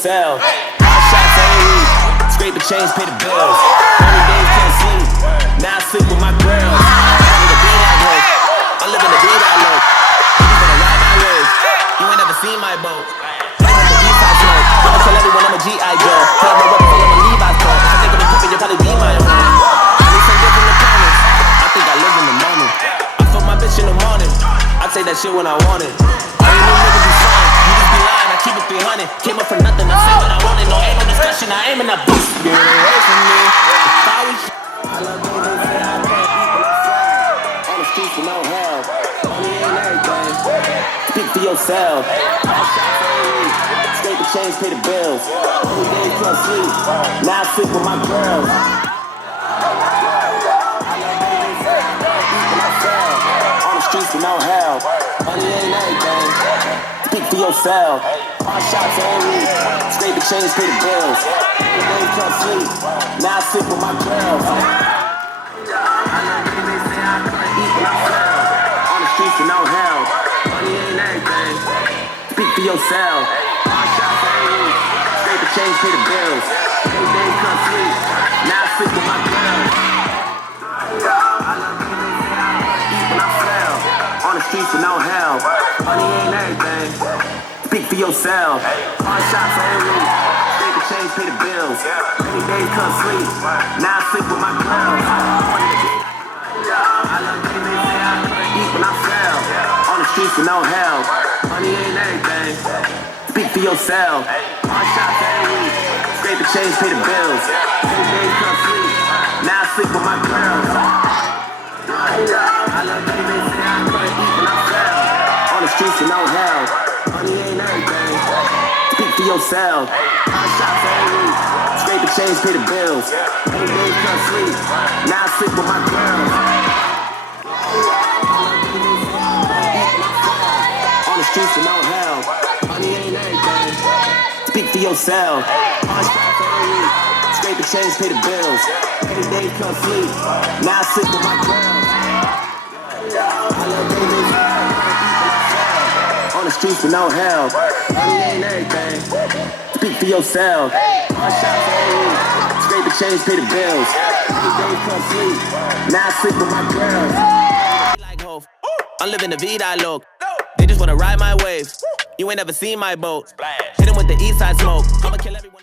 yourself. Hot shots every week. Scrape the change, pay the bills. 20 days can't sleep. Now I sleep with my girls. I'm living the beat I look. I'm living the beat I look. You just wanna ride my waves. You ain't never seen my boat. I'm on the Eastside smoke. I'ma tell everyone I'm a G.I. Joe. Tell them what I'm a Levi's coat. If I think I'm a you'll probably be my own. I need some different opponents. I think I live in the moment. I fuck my bitch in the morning. I take that shit when I want it. All you new niggas be fun. You just be lying. I keep it 300. Came up for nothing. I say what I want. No, ain't no discussion. I aim and I boost. Get away from me. If I was I love when they say I can't eat when I fly. On the streets with no help. Money ain't everything. Speak for yourself. Hot shots every week. Scrape the change, pay the bills. 20 days can't sleep. Now I sleep with my girls. Streets with no help. Money ain't everything. Speak for yourself. Hot shots every week. Scrape the change, pay the bills. 20 days can't sleep. Now I sleep with my girls. On the streets with no help. Money ain't everything. Speak for yourself. Hot shots every week. Scrape the change, pay the bills. 20 days can't sleep. Now I sleep with my girls. On the streets with no help. Money ain't everything. Speak for yourself. Hard shots every week. Scrape the change, pay the bills. 20 days can't sleep. Now I sleep with my girls. I love when they say I couldn't eat when I fell. On the streets with no help. Money ain't everything. Speak for yourself. Hard shots every week. Scrape the change, pay the bills. 20 days can't sleep. Now I sleep with my girls. I love when they say I couldn't eat when I fell. On the streets with no help. Money ain't everything. Speak for yourself. Hot shots every week. Scrape the change, pay the bills. 20 days can't sleep. Now I sleep with my girls. On the streets with no help. Money ain't everything. Speak for yourself. Hot shots every week. Scrape the change, pay the bills. 20 days can't sleep. Now I sleep with my girls. On the streets with no help. Money ain't everything. Speak for yourself. Hot shots every week. Scrape the change, pay the bills. 20 days can't sleep. Now I sleep with my girls. I'm living the vida I look. They just wanna ride my wave. You ain't never seen my boat. Hit 'em with the Eastside smoke. I'ma kill everyone.